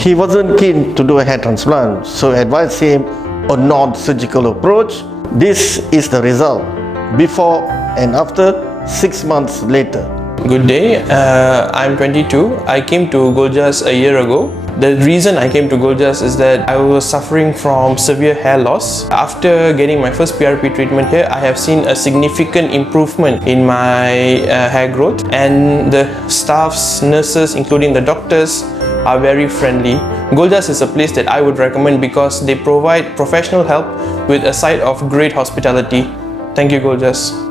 He wasn't keen to do a hair transplant, so I advised him a non-surgical approach. This is the result before and after 6 months later. Good day, I'm 22. I came to GLOJAS a year ago. The reason I came to GLOJAS is that I was suffering from severe hair loss. After getting my first PRP treatment here, I have seen a significant improvement in my hair growth, and the staffs, nurses, including the doctors, are very friendly. GLOJAS is a place that I would recommend because they provide professional help with a side of great hospitality. Thank you, GLOJAS.